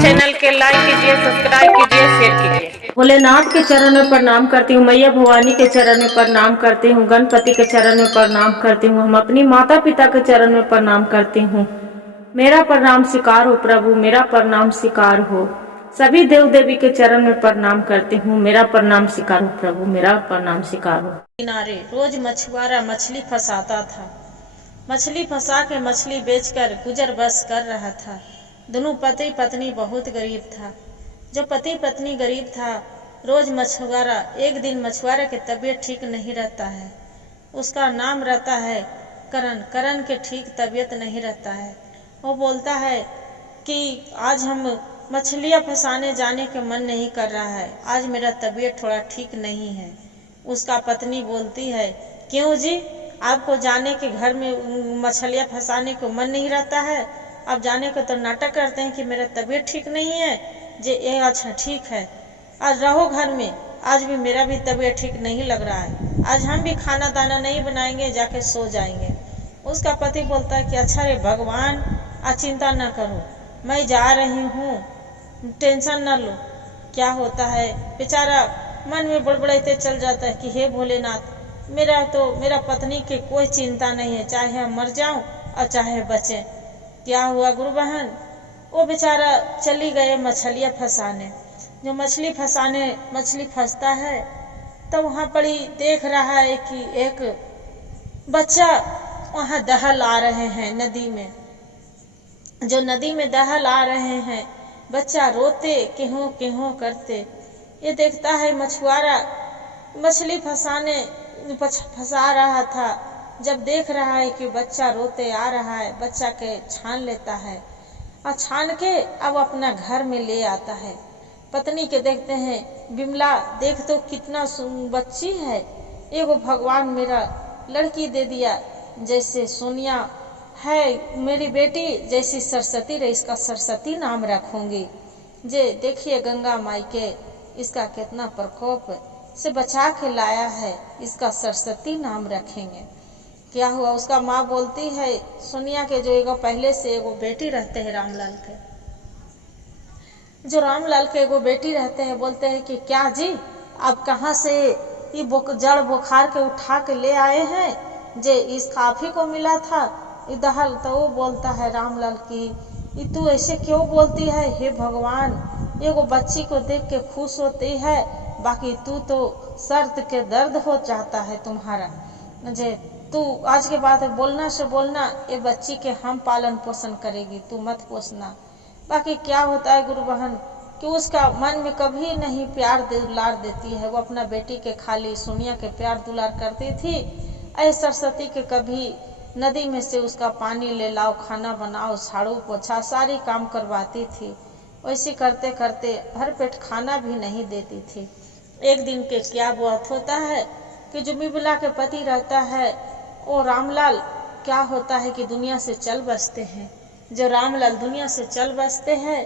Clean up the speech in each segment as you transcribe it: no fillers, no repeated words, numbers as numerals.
Channel के like कीजिए, subscribe कीजिए, शेयर कीजिए। भोलेनाथ के चरण में प्रणाम करती हूँ, मैया भवानी के चरण में प्रणाम करती हूँ, गणपति के चरण में प्रणाम करती हूँ, हम अपनी माता पिता के चरण में प्रणाम करती हूँ। मेरा प्रणाम स्वीकार हो प्रभु, मेरा प्रणाम स्वीकार हो। सभी देव देवी के चरण में प्रणाम करती हूँ, मेरा प्रणाम स्वीकार हो प्रभु, मेरा प्रणाम स्वीकार हो। किनारे रोज मछुआरा मछली फंसाता था। मछली फंसा के मछली बेचकर गुजर बस कर रहा था। दोनों पति पत्नी बहुत गरीब था। जो पति पत्नी गरीब था, रोज मछुआरा, एक दिन मछुआरे की तबीयत ठीक नहीं रहता है। उसका नाम रहता है करण। करण के ठीक तबीयत नहीं रहता है। वो बोलता है कि आज हम मछलियाँ फंसाने जाने के मन नहीं कर रहा है, आज मेरा तबीयत थोड़ा ठीक नहीं है। उसका पत्नी बोलती है, क्यों जी, आपको जाने के घर में मछलियाँ फंसाने को मन नहीं रहता है? आप जाने को तो नाटक करते हैं कि मेरा तबीयत ठीक नहीं है। जे ये अच्छा ठीक है, आज रहो घर में, आज भी मेरा भी तबीयत ठीक नहीं लग रहा है, आज हम भी खाना दाना नहीं बनाएंगे, जाके सो जाएंगे। उसका पति बोलता है कि अच्छा रे भगवान, आज चिंता न करो, मैं जा रही हूँ, टेंशन न लो। क्या होता है, बेचारा मन में बड़बड़ाते चल जाता है कि हे भोलेनाथ, मेरा पत्नी की कोई चिंता नहीं है, चाहे हम मर जाऊं और चाहे बचे। क्या हुआ गुरु बहन, वो बेचारा चली गए मछलियाँ फंसाने। जो मछली फंसता है तो वहाँ पर ही देख रहा है कि एक बच्चा वहाँ दहल आ रहे हैं नदी में। जो नदी में दहल आ रहे हैं, बच्चा रोते केहों केहों करते। ये देखता है मछुआरा मछली फंसा रहा था। जब देख रहा है कि बच्चा रोते आ रहा है, बच्चा के छान लेता है और छान के अब अपना घर में ले आता है। पत्नी के देखते हैं, बिमला देख तो कितना बच्ची है, एगो भगवान मेरा लड़की दे दिया, जैसे सोनिया है मेरी बेटी, जैसी सरस्वती रही, इसका सरस्वती नाम रखूंगी। जे देखिए गंगा माई के इसका कितना प्रकोप से बचा के लाया है, इसका सरस्वती नाम रखेंगे। क्या हुआ, उसका माँ बोलती है सोनिया के, जो एगो पहले से एगो बेटी रहते हैं रामलाल के, जो रामलाल के एगो बेटी रहते हैं, बोलते हैं कि क्या जी, आप कहाँ से ये जड़ बुखार के उठा के ले आए हैं, जे इस काफी को मिला था इधर। तो वो बोलता है रामलाल की, तू ऐसे क्यों बोलती है, हे भगवान, एगो बच्ची को देख के खुश होती है, बाकी तू तो सर्द के दर्द हो जाता है तुम्हारा। जे तू आज के बाद बोलना से बोलना, ये बच्ची के हम पालन पोषण करेगी, तू मत पोसना। बाकी क्या होता है गुरु बहन कि उसका मन में कभी नहीं प्यार दुलार देती है। वो अपना बेटी के खाली सोनिया के प्यार दुलार करती थी। ऐ सरस्वती के कभी नदी में से उसका पानी ले लाओ, खाना बनाओ, झाड़ू पोछा सारी काम करवाती थी। वैसे करते करते भर पेट खाना भी नहीं देती थी। एक दिन के क्या बात होता है कि जो बिमला के पति रहता है, वो रामलाल, क्या होता है कि दुनिया से चल बसते हैं। जो रामलाल दुनिया से चल बसते हैं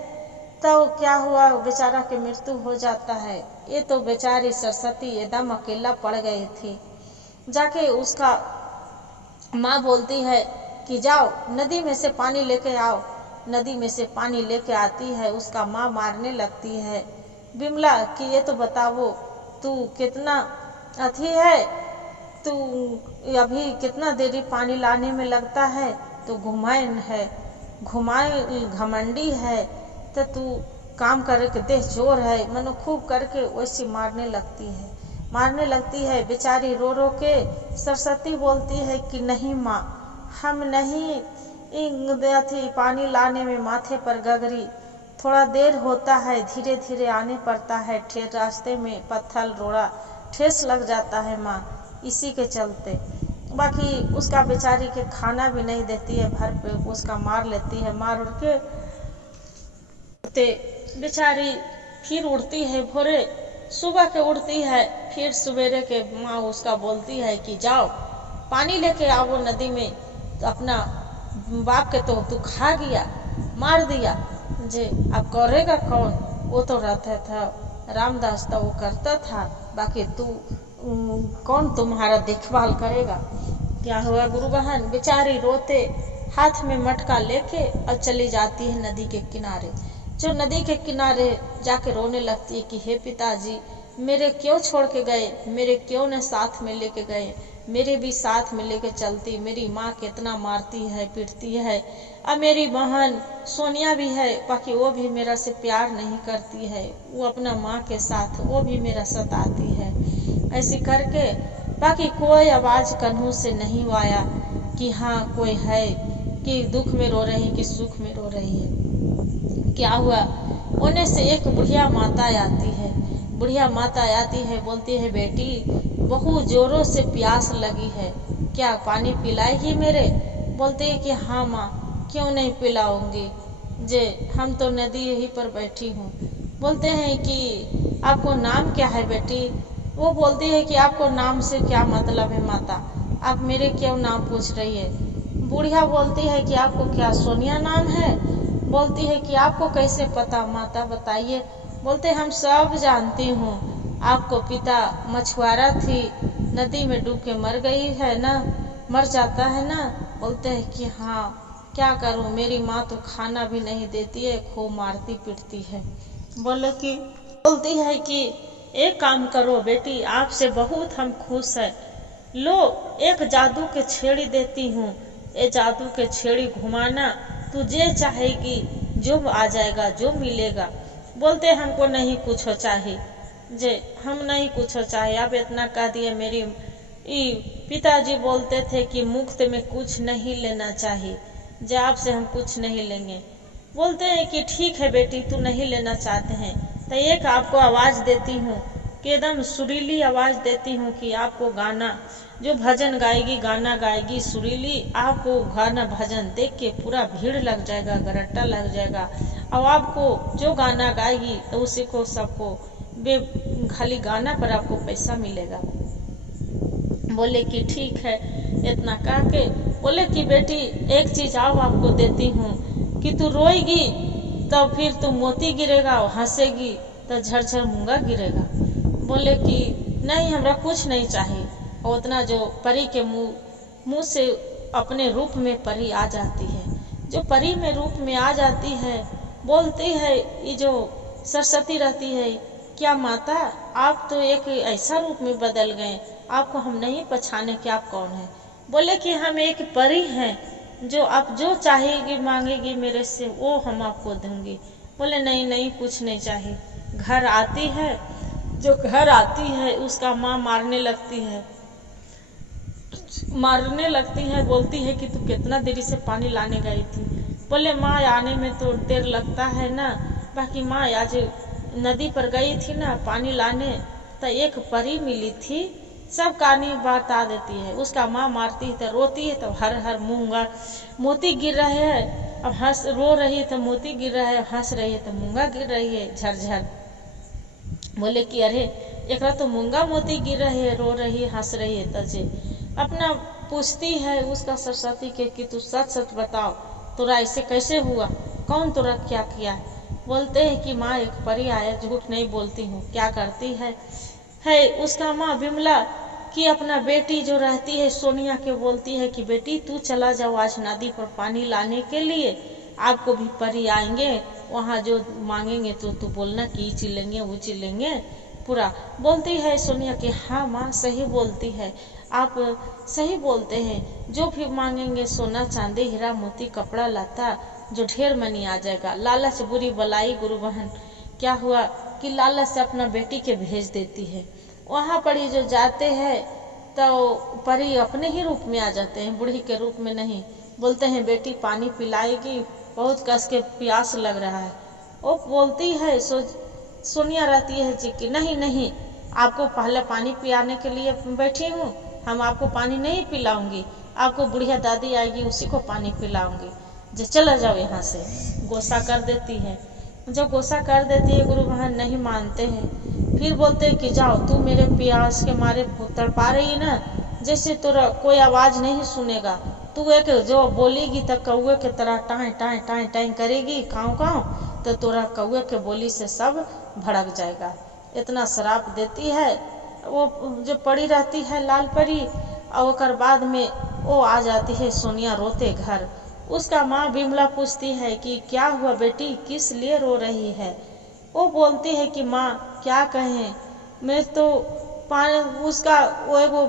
तो क्या हुआ, बेचारा की मृत्यु हो जाता है। ये तो बेचारी सरस्वती एकदम अकेला पड़ गई थी। जाके उसका माँ बोलती है कि जाओ नदी में से पानी लेके आओ। नदी में से पानी लेके आती है, उसका माँ मारने लगती है बिमला कि ये तो बताओ, तू कितना अथी है, तू अभी कितना देरी पानी लाने में लगता है, तो घुमाए घमंडी है, तो तू काम करे के देह जोर है, मनो खूब करके वैसी मारने लगती है। बेचारी रो रो के सरस्वती बोलती है कि नहीं माँ, हम नहीं थी पानी लाने में माथे पर गगरी, थोड़ा देर होता है, धीरे धीरे आने पड़ता है, रास्ते में पत्थर रोड़ा ठेस लग जाता है माँ, इसी के चलते। बाकी उसका बेचारी के खाना भी नहीं देती है, भर पे उसका मार लेती है। मार उड़ के बेचारी फिर उड़ती है, भोरे सुबह के उड़ती है, फिर सवेरे के माँ उसका बोलती है कि जाओ पानी लेके आओ नदी में। तो अपना बाप के तो तू खा गया, मार दिया, जे अब करेगा कौन। वो तो रहता था रामदास, तो वो करता था, बाकी तू कौन तुम्हारा देखभाल करेगा। क्या हुआ गुरु बहन, बेचारी रोते हाथ में मटका लेके और चली जाती है नदी के किनारे। जो नदी के किनारे जाके रोने लगती है कि हे पिताजी, मेरे क्यों छोड़ के गए, मेरे क्यों न साथ में लेके गए, मेरे भी साथ में लेके चलती। मेरी माँ कितना मारती है, पीटती है। अब मेरी बहन सोनिया भी है, बाकी वो भी मेरा से प्यार नहीं करती है, वो अपना माँ के साथ वो भी मेरा सताती है। ऐसे करके बाकी कोई आवाज़ कन्हू से नहीं आया कि हाँ कोई है, कि दुख में रो रही कि सुख में रो रही है। क्या हुआ, उन्हें से एक बुढ़िया माता आती है। बुढ़िया माता आती है, बोलती है बेटी बहुत जोरों से प्यास लगी है, क्या पानी पिलाएगी मेरे? बोलते है कि हाँ माँ, क्यों नहीं पिलाऊंगी, जे हम तो नदी यहीं पर बैठी हूँ। बोलते हैं कि आपको नाम क्या है बेटी? वो बोलती है कि आपको नाम से क्या मतलब है माता, आप मेरे क्यों नाम पूछ रही है? बुढ़िया बोलती है कि आपको क्या सोनिया नाम है? बोलती है कि आपको कैसे पता माता, बताइए। बोलते हम सब जानती हूँ, आपको पिता मछुआरा थी, नदी में डूब के मर गई है ना, मर जाता है ना। बोलते हैं कि हाँ क्या करूँ, मेरी माँ तो खाना भी नहीं देती है, खूब मारती पीटती है। बोलती है कि एक काम करो बेटी, आपसे बहुत हम खुश है, लो एक जादू के छेड़ी देती हूँ, ये जादू के छेड़ी घुमाना, तुझे चाहेगी जो आ जाएगा, जो मिलेगा। बोलते हमको नहीं कुछ चाहिए, जे हम नहीं कुछ चाहिए। अब इतना कह दिए, मेरी पिताजी बोलते थे कि मुफ्त में कुछ नहीं लेना चाहिए, जे आपसे हम कुछ नहीं लेंगे। बोलते हैं कि ठीक है बेटी, तू नहीं लेना चाहते हैं तो एक आपको आवाज़ देती हूँ कि एकदम सुरीली आवाज़ देती हूँ कि आपको गाना, जो भजन गाएगी, गाना गाएगी सुरीली, आपको गाना भजन देख के पूरा भीड़ लग जाएगा, गरट्टा लग जाएगा। और आपको जो गाना गाएगी तो उसी को सबको खाली गाना पर आपको पैसा मिलेगा। बोले कि ठीक है। इतना कह के बोले कि बेटी एक चीज आओ आपको देती हूँ कि तू रोएगी तो फिर तू मोती गिरेगा, और हंसेगी तो झरझर मूंगा गिरेगा। बोले कि नहीं हमरा कुछ नहीं चाहिए। और उतना जो परी के मुंह से अपने रूप में परी आ जाती है, जो परी में रूप में आ जाती है, बोलती है ये जो सरस्वती रहती है, क्या माता आप तो एक ऐसा रूप में बदल गए, आपको हम नहीं पहचाने कि आप कौन है। बोले कि हम एक परी हैं, जो आप जो चाहेगी मांगेगी मेरे से वो हम आपको दूंगी। बोले नहीं नहीं कुछ नहीं चाहिए। घर आती है, जो घर आती है उसका माँ मारने लगती है, बोलती है कि तू कितना देरी से पानी लाने गई थी। बोले माँ आने में तो देर लगता है ना, बाकी माँ आज नदी पर गई थी ना पानी लाने, तो एक परी मिली थी, सब कहानी बता देती है। उसका माँ मारती है तो रोती है, तो हर हर मूंगा मोती गिर रहे हैं, अब हंस रो रही है तो मोती गिर रहा है, हंस रही है तो मूंगा गिर रही है झरझर। बोले कि अरे एकरा तो मूंगा मोती गिर रही है, रो रही है, हंस रही है। तजे अपना पूछती है उसका सरस्वती के कि तू सच सच बताओ, तोरा ऐसे कैसे हुआ, कौन तोरा क्या किया है। बोलते हैं कि माँ एक परी आया, झूठ नहीं बोलती हूँ। क्या करती है उसका माँ विमला कि अपना बेटी जो रहती है सोनिया के बोलती है कि बेटी तू चला जाओ आज नदी पर पानी लाने के लिए, आपको भी परी आएंगे, वहाँ जो मांगेंगे तो तू बोलना कि चीज लेंगे वो चीज लेंगे पूरा। बोलती है सोनिया कि हाँ माँ सही बोलती है, आप सही बोलते हैं, जो भी मांगेंगे सोना चांदी हीरा मोती कपड़ा लता जो ढेर मनी आ जाएगा। लालच बुरी बलाई गुरु बहन। क्या हुआ कि लालच से अपना बेटी के भेज देती है। वहाँ पर ही जो जाते हैं तो परी अपने ही रूप में आ जाते हैं, बूढ़ी के रूप में नहीं। बोलते हैं बेटी पानी पिलाएगी, बहुत कस के प्यास लग रहा है। वो बोलती है सोनिया रहती है जी कि नहीं नहीं, आपको पहले पानी पिलाने के लिए बैठी हूँ, हम आपको पानी नहीं पिलाऊंगी, आपको बुढ़िया दादी आएगी उसी को पानी पिलाऊंगी, जो चला जाओ यहाँ से। गोसा कर देती है। जब गोसा कर देती है गुरु बहन नहीं मानते हैं, फिर बोलते हैं कि जाओ तू मेरे प्यास के मारे तड़पा रही ना, जैसे तोरा कोई आवाज़ नहीं सुनेगा, तू एक जो बोलेगी तो कौए के तरह टाँय टाँय टाँय टाँय करेगी काँव काँव, तो तोरा कौए के बोली से सब भड़क जाएगा। इतना श्राप देती है। वो जो पड़ी रहती है लाल परी, और ओकर बाद में वो आ जाती है सोनिया रोते घर। उसका माँ बिमला पूछती है कि क्या हुआ बेटी, किस लिए रो रही है। वो बोलती है कि माँ क्या कहें, मैं तो पानी उसका वो एगो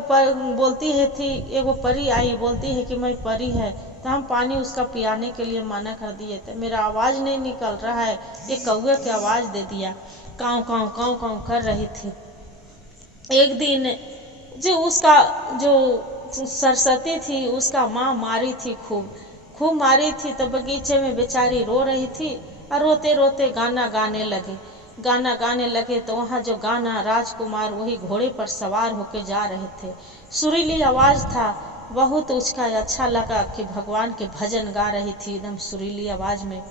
बोलती है थी, एगो परी आई बोलती है कि मैं परी है, तो हम पानी उसका पियाने के लिए मना कर दिए थे, मेरा आवाज़ नहीं निकल रहा है, ये कौवे की आवाज़ दे दिया, काँव काँव काँव काँव कर रही थी। एक दिन जो उसका जो सरस्वती थी उसका माँ मारी थी, खूब मारी थी। तो बगीचे में बेचारी रो रही थी और रोते रोते गाना गाने लगे। तो वहाँ जो गाना राजकुमार वही घोड़े पर सवार होके जा रहे थे। सुरीली आवाज़ था, बहुत उसका अच्छा लगा कि भगवान के भजन गा रही थी एकदम सुरीली आवाज़ में।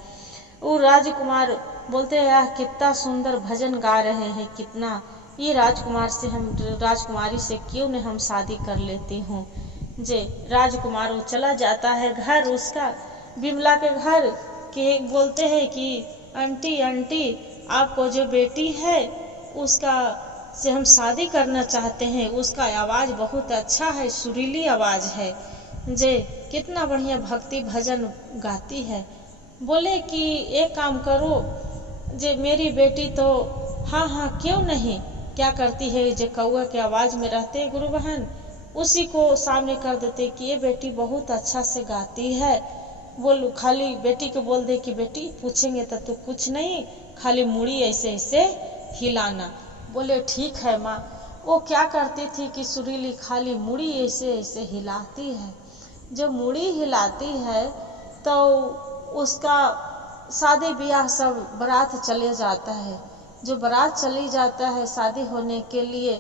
वो राजकुमार बोलते हैं कितना सुंदर भजन गा रहे हैं, कितना ये राजकुमारी से क्यों नहीं हम शादी कर लेती हूँ। जे राजकुमार वो चला जाता है घर उसका, बिमला के घर के बोलते हैं कि आंटी आपको जो बेटी है उसका से हम शादी करना चाहते हैं, उसका आवाज़ बहुत अच्छा है, सुरीली आवाज़ है, जे कितना बढ़िया भक्ति भजन गाती है। बोले कि एक काम करो, जे मेरी बेटी तो हाँ क्यों नहीं, क्या करती है, जो कौआ के आवाज़ में रहते गुरु बहन उसी को सामने कर देते कि ये बेटी बहुत अच्छा से गाती है। बोलो खाली बेटी को बोल दे कि बेटी पूछेंगे तो तू कुछ नहीं, खाली मुड़ी ऐसे ऐसे हिलाना। बोले ठीक है माँ। वो क्या करती थी कि सुरीली खाली मुड़ी ऐसे ऐसे हिलाती है। जब मुड़ी हिलाती है तो उसका शादी ब्याह सब बारात चले जाता है। जो बारात चली जाता है शादी होने के लिए,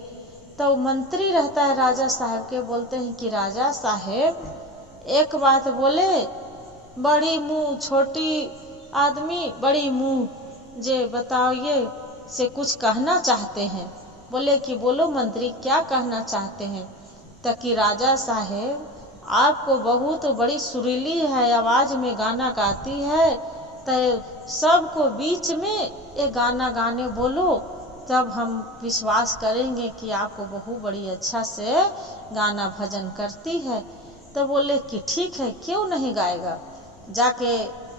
तो मंत्री रहता है राजा साहब के, बोलते हैं कि राजा साहब एक बात बोले, बड़ी मुँह छोटी आदमी बड़ी मुँह, जे बताओ ये से कुछ कहना चाहते हैं। बोले कि बोलो मंत्री क्या कहना चाहते हैं। ताकि राजा साहब आपको बहुत बड़ी सुरीली है आवाज़ में गाना गाती है, तो सबको बीच में ये गाना गाने बोलो, तब हम विश्वास करेंगे कि आपको बहुत बड़ी अच्छा से गाना भजन करती है। तो बोले कि ठीक है क्यों नहीं गाएगा। जाके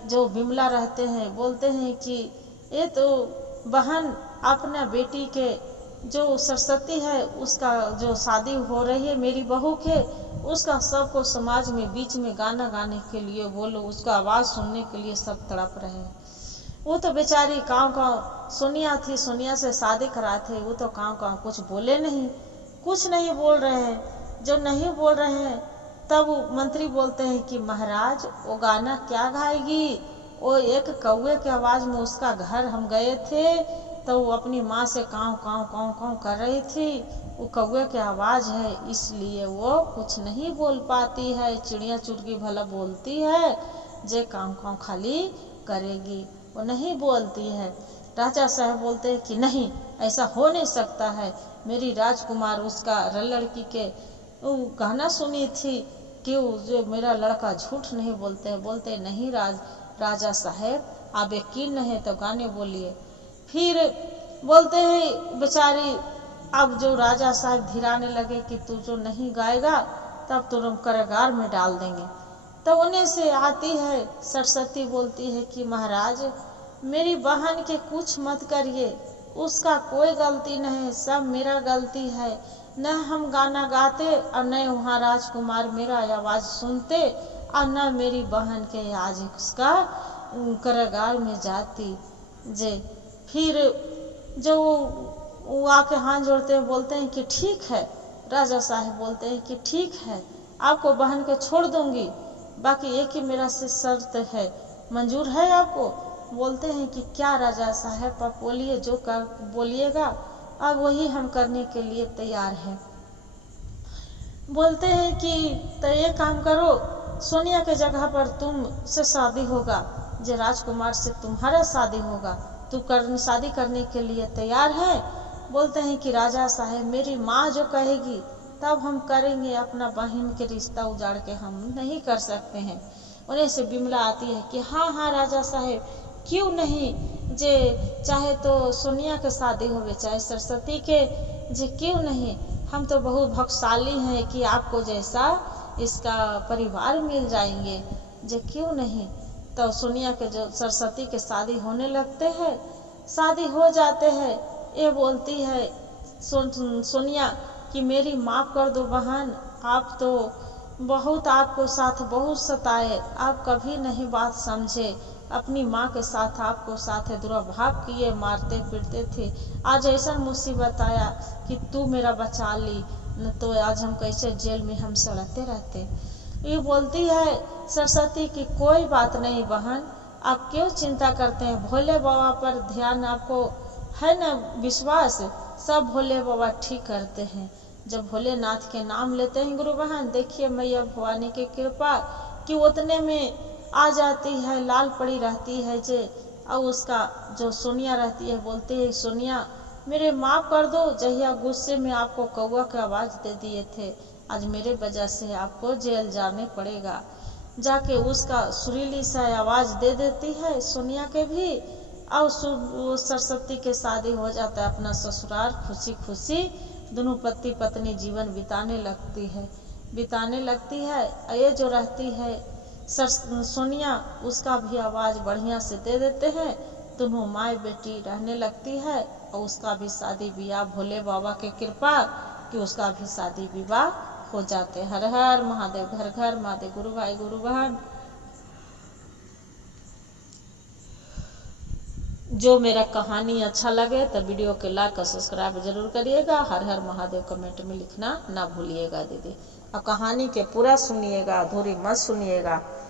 जो बिमला रहते हैं बोलते हैं कि ये तो बहन अपना बेटी के जो सरस्वती है उसका जो शादी हो रही है मेरी बहू के, उसका सबको समाज में बीच में गाना गाने के लिए बोलो, उसका आवाज़ सुनने के लिए सब तड़प रहे हैं। वो तो बेचारी काँव सोनिया थी, सोनिया से शादी कराए थे, वो तो काँव कुछ बोले नहीं, कुछ नहीं बोल रहे हैं। जो नहीं बोल रहे हैं तब मंत्री बोलते हैं कि महाराज वो गाना क्या गाएगी, वो एक कौवे के आवाज़ में उसका घर हम गए थे तो वो अपनी माँ से काँव काँव काँव काँव कर रही थी, वो कौवे की आवाज़ है इसलिए वो कुछ नहीं बोल पाती है। चिड़िया चुटकी भला बोलती है, जे काँव काँव खाली करेगी, वो नहीं बोलती है। राजा साहब बोलते हैं कि नहीं ऐसा हो नहीं सकता है, मेरी राजकुमार उसका लड़की के वो गाना सुनी थी कि जो मेरा लड़का झूठ नहीं बोलते हैं। बोलते नहीं राजा साहब आप यकीन नहीं तो गाने बोलिए। फिर बोलते हैं बेचारी, अब जो राजा साहब धीराने लगे कि तू जो नहीं गाएगा तब तुम कारागार में डाल देंगे। तो उन्हें से आती है सरस्वती, बोलती है कि महाराज मेरी बहन के कुछ मत करिए, उसका कोई गलती नहीं, सब मेरा गलती है। न हम गाना गाते और न वहाँ राजकुमार मेरा आवाज़ सुनते और न मेरी बहन के आज उसका कारागार में जाती। जे फिर जो वो आके हाथ जोड़ते हैं बोलते हैं कि ठीक है। राजा साहब बोलते हैं कि ठीक है आपको बहन को छोड़ दूंगी, बाकी एक ही मेरा से शर्त है, मंजूर है आपको। बोलते हैं कि क्या राजा साहब आप बोलिए, जो कर बोलिएगा अब वही हम करने के लिए तैयार हैं। बोलते हैं कि तो ये काम करो, सोनिया के जगह पर तुम से शादी होगा, जो राजकुमार से तुम्हारा शादी होगा, तू शादी करने के लिए तैयार है। बोलते हैं कि राजा साहब मेरी माँ जो कहेगी तब हम करेंगे, अपना बहन के रिश्ता उजाड़ के हम नहीं कर सकते हैं। उन्हें से बिमला आती है कि हाँ राजा साहब क्यों नहीं, जे चाहे तो सोनिया के शादी होवे चाहे सरस्वती के, जे क्यों नहीं, हम तो बहुत भाग्यशाली हैं कि आपको जैसा इसका परिवार मिल जाएंगे। जे क्यों नहीं। तो सोनिया के जो सरस्वती के शादी होने लगते हैं, शादी हो जाते हैं। ये बोलती है सोनिया कि मेरी माफ़ कर दो बहन, आप तो बहुत आपको साथ बहुत सताए, आप कभी नहीं बात समझे। अपनी माँ के साथ आपको साथ दुर्भाव किए, मारते पीटते थे। आज ऐसा मुसीबत आया कि तू मेरा बचा ली, न तो आज हम कैसे जेल में हम सड़ते रहते। ये बोलती है सरस्वती की कोई बात नहीं बहन, आप क्यों चिंता करते हैं, भोले बाबा पर ध्यान आपको है ना विश्वास, सब भोले बाबा ठीक करते हैं। जब भोलेनाथ के नाम लेते हैं गुरु बहन, देखिए मैया भवानी की कृपा कि उतने में आ जाती है, लाल पड़ी रहती है जे। और उसका जो सोनिया रहती है बोलती है सोनिया मेरे माफ़ कर दो, जहिया गुस्से में आपको कौवा की आवाज़ दे दिए थे, आज मेरे वजह से आपको जेल जाने पड़ेगा। जाके उसका सुरीली सा आवाज़ दे देती है सोनिया के भी। और सरस्वती के शादी हो जाता है अपना ससुराल, खुशी खुशी दोनों पति पत्नी जीवन बिताने लगती है। ये जो रहती है सोनिया, उसका भी आवाज़ बढ़िया से दे देते हैं, दोनों माँ बेटी रहने लगती है। और उसका भी शादी विवाह भोले बाबा की कृपा कि उसका भी शादी विवाह हो जाते। हर हर महादेव, घर घर महादेव, गुरु भाई गुरु बहन। जो मेरा कहानी अच्छा लगे तो वीडियो के लाइक और सब्सक्राइब जरूर करिएगा। हर हर महादेव कमेंट में लिखना ना भूलिएगा दीदी। और कहानी के पूरा सुनिएगा, अधूरी मत सुनिएगा।